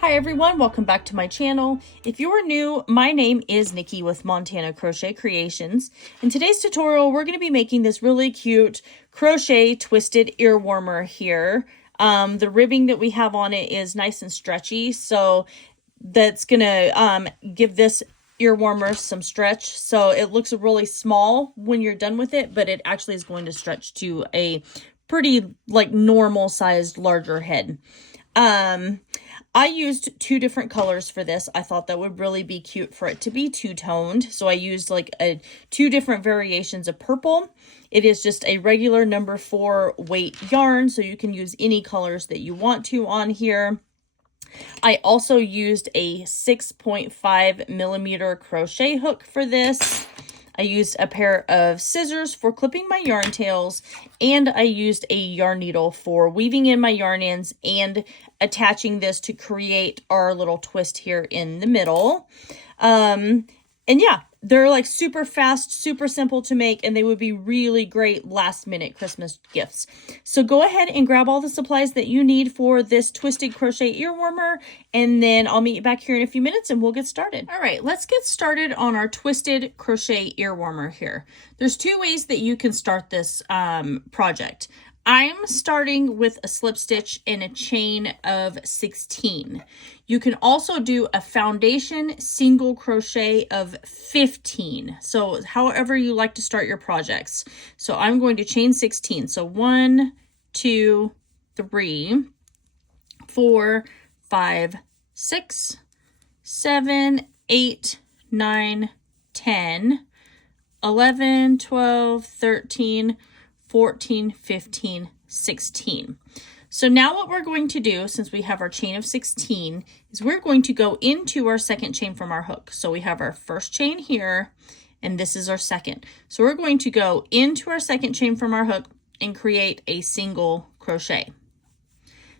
Hi everyone, welcome back to my channel. If you are new, my name is Nikki with Montana Crochet Creations. In today's tutorial, we're going to be making this really cute crochet twisted ear warmer here. The ribbing that we have on it is nice and stretchy, so that's going to give this ear warmer some stretch. So it looks really small when you're done with it, but it actually is going to stretch to a pretty like normal sized larger head. I used two different colors for this. I thought that would really be cute for it to be two-toned. So I used like two different variations of purple. It is just a regular number 4 weight yarn, so you can use any colors that you want to on here. I also used a 6.5 millimeter crochet hook for this. I used a pair of scissors for clipping my yarn tails, and I used a yarn needle for weaving in my yarn ends and attaching this to create our little twist here in the middle. And yeah, they're like super fast, super simple to make, and they would be really great last minute Christmas gifts. So go ahead and grab all the supplies that you need for this twisted crochet ear warmer, and then I'll meet you back here in a few minutes and we'll get started. All right, let's get started on our twisted crochet ear warmer here. There's two ways that you can start this project. I'm starting with a slip stitch and a chain of 16. You can also do a foundation single crochet of 15. So however you like to start your projects. So I'm going to chain 16. So 1, 2, 3, 4, 5, 6, 7, 8, 9, 10, 11, 12, 13, 14, 15, 16. So now what we're going to do, since we have our chain of 16, is we're going to go into our second chain from our hook. So we have our first chain here, and this is our second. So we're going to go into our second chain from our hook and create a single crochet.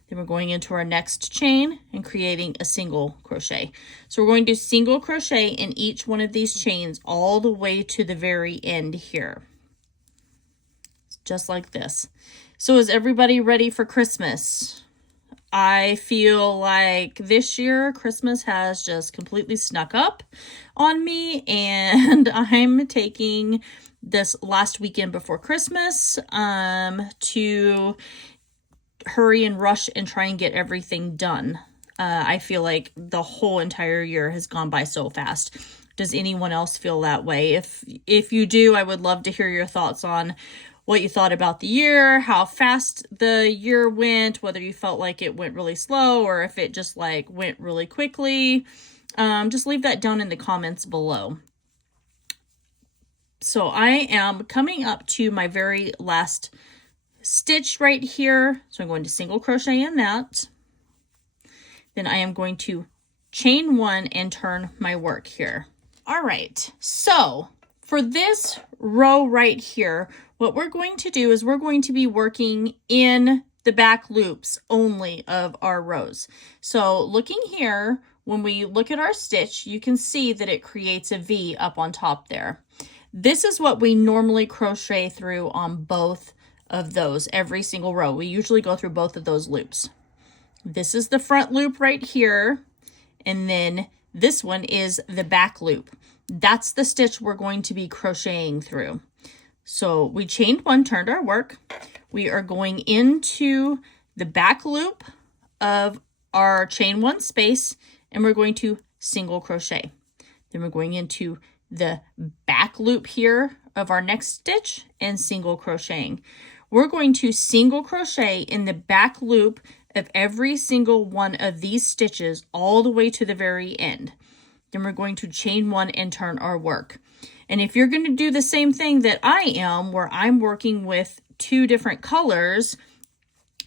Then we're going into our next chain and creating a single crochet. So we're going to single crochet in each one of these chains all the way to the very end here. Just like this. So is everybody ready for Christmas? I feel like this year Christmas has just completely snuck up on me, and I'm taking this last weekend before Christmas to hurry and rush and try and get everything done. I feel like the whole entire year has gone by so fast. Does anyone else feel that way? If you do, I would love to hear your thoughts on what you thought about the year, how fast the year went, whether you felt like it went really slow or if it just like went really quickly. Just leave that down in the comments below. So I am coming up to my very last stitch right here. So I'm going to single crochet in that. Then I am going to chain 1 and turn my work here. All right, so for this row right here, what we're going to do is we're going to be working in the back loops only of our rows. So looking here, when we look at our stitch, you can see that it creates a V up on top there. This is what we normally crochet through on both of those, every single row. We usually go through both of those loops. This is the front loop right here, and then this one is the back loop. That's the stitch we're going to be crocheting through. So we chained 1, turned our work. We are going into the back loop of our chain 1 space, and we're going to single crochet. Then we're going into the back loop here of our next stitch and single crocheting. We're going to single crochet in the back loop of every single one of these stitches all the way to the very end. Then we're going to chain 1 and turn our work. And if you're going to do the same thing that I am, where I'm working with 2 different colors,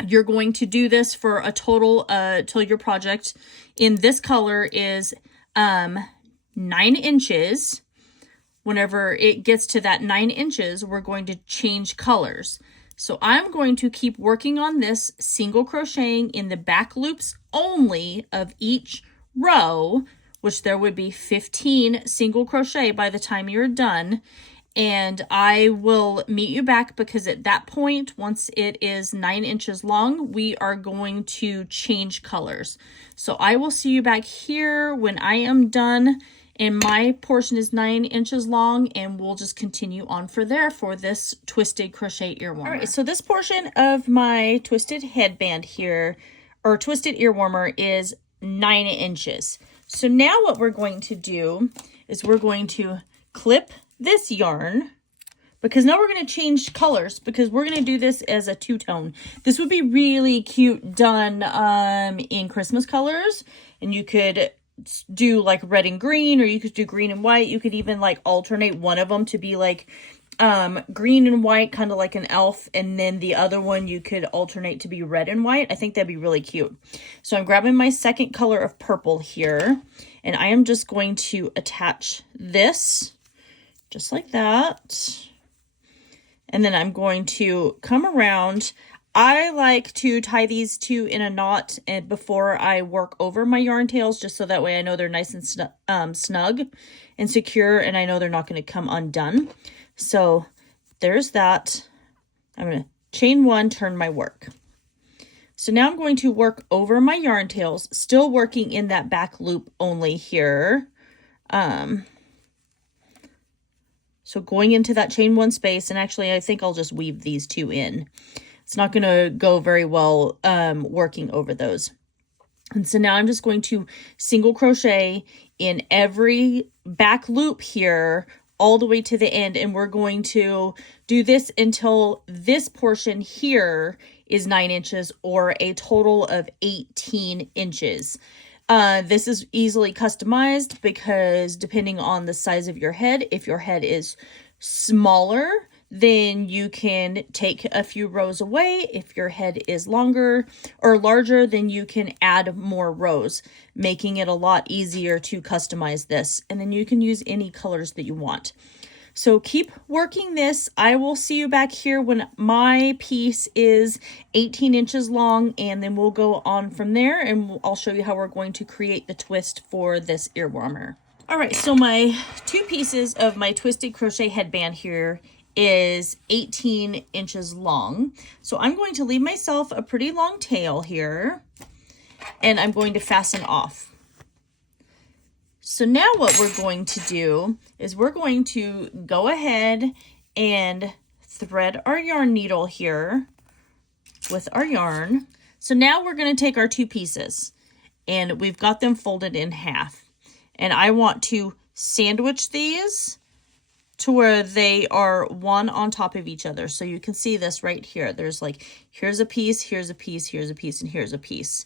you're going to do this for a total till your project in this color is 9 inches. Whenever it gets to that 9 inches, we're going to change colors. So I'm going to keep working on this, single crocheting in the back loops only of each row, which there would be 15 single crochet by the time you're done. and I will meet you back because at that point, once it is 9 inches long, we are going to change colors. So I will see you back here when I am done and my portion is 9 inches long, and we'll just continue on for there for this twisted crochet ear warmer. All right, so this portion of my twisted headband here, or twisted ear warmer, is 9 inches. So now what we're going to do is we're going to clip this yarn, because now we're going to change colors, because we're going to do this as a two-tone. This would be really cute done in Christmas colors, and you could do like red and green, or you could do green and white. You could even like alternate one of them to be like green and white, kind of like an elf, and then the other one you could alternate to be red and white. I think that'd be really cute. So I'm grabbing my second color of purple here, and I am just going to attach this just like that, and then I'm going to come around. I like to tie these two in a knot and before I work over my yarn tails, just so that way I know they're nice and snug and secure, and I know they're not going to come undone. So there's that. I'm going to chain one, turn my work. So now I'm going to work over my yarn tails, still working in that back loop only here. So going into that chain one space, and actually I think I'll just weave these two in. It's not going to go very well working over those. And so now I'm just going to single crochet in every back loop here all the way to the end. And we're going to do this until this portion here is 9 inches, or a total of 18 inches. This is easily customized because depending on the size of your head, if your head is smaller, then you can take a few rows away. If your head is longer or larger, then you can add more rows, making it a lot easier to customize this. And then you can use any colors that you want. So keep working this. I will see you back here when my piece is 18 inches long, and then we'll go on from there, and I'll show you how we're going to create the twist for this ear warmer. All right, so my two pieces of my twisted crochet headband here is 18 inches long. So I'm going to leave myself a pretty long tail here, and I'm going to fasten off. So now what we're going to do is we're going to go ahead and thread our yarn needle here with our yarn. So now we're going to take our two pieces, and we've got them folded in half. And I want to sandwich these to where they are one on top of each other. So you can see this right here. There's like, here's a piece, here's a piece, here's a piece, and here's a piece.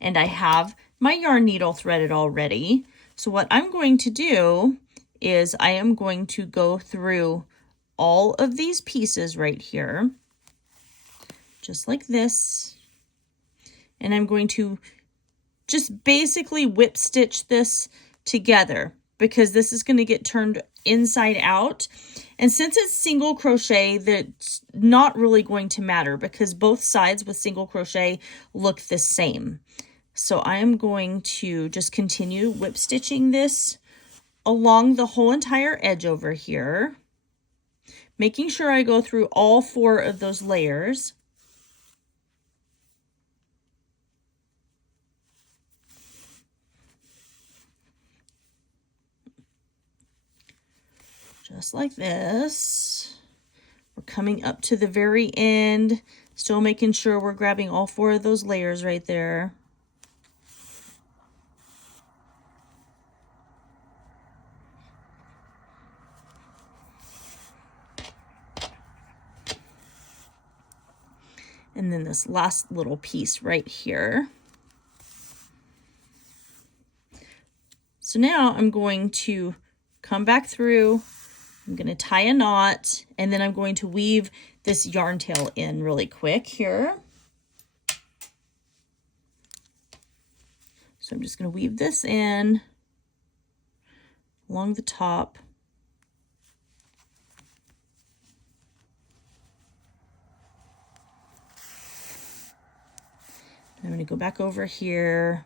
And I have my yarn needle threaded already. So what I'm going to do is I am going to go through all of these pieces right here, just like this. And I'm going to just basically whip stitch this together, because this is going to get turned inside out. And since it's single crochet, that's not really going to matter, because both sides with single crochet look the same. So I am going to just continue whip stitching this along the whole entire edge over here, making sure I go through all 4 of those layers. Just like this. We're coming up to the very end, still making sure we're grabbing all 4 of those layers right there. And then this last little piece right here. So now I'm going to come back through. I'm going to tie a knot, and then I'm going to weave this yarn tail in really quick here. So I'm just going to weave this in along the top. I'm going to go back over here.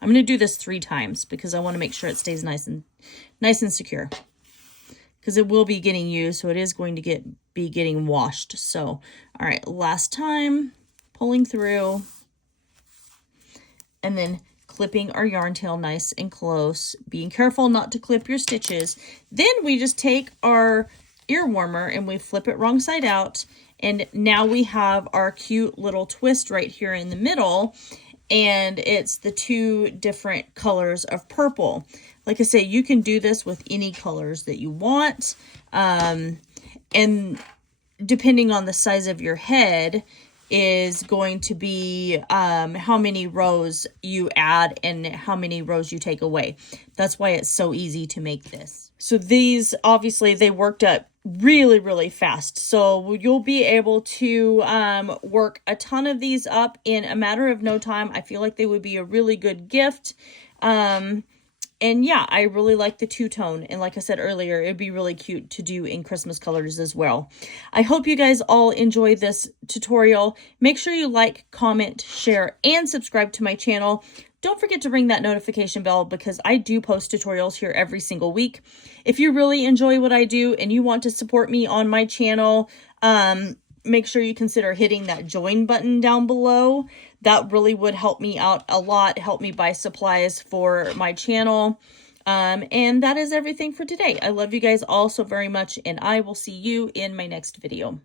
I'm going to do this 3 times because I want to make sure it stays nice and secure. because it will be getting used, so it is going to be getting washed. So, all right, last time, pulling through, and then clipping our yarn tail nice and close, being careful not to clip your stitches. Then we just take our ear warmer and we flip it wrong side out, and now we have our cute little twist right here in the middle, and it's the two different colors of purple. Like I say, you can do this with any colors that you want, and depending on the size of your head is going to be how many rows you add and how many rows you take away. That's why it's so easy to make this. So these, obviously, they worked up really, really fast. So you'll be able to work a ton of these up in a matter of no time. I feel like they would be a really good gift. And yeah, I really like the two-tone. And like I said earlier, it'd be really cute to do in Christmas colors as well. I hope you guys all enjoy this tutorial. Make sure you like, comment, share, and subscribe to my channel. Don't forget to ring that notification bell because I do post tutorials here every single week. If you really enjoy what I do and you want to support me on my channel, make sure you consider hitting that join button down below. That really would help me out a lot, help me buy supplies for my channel. And that is everything for today. I love you guys all so very much, and I will see you in my next video.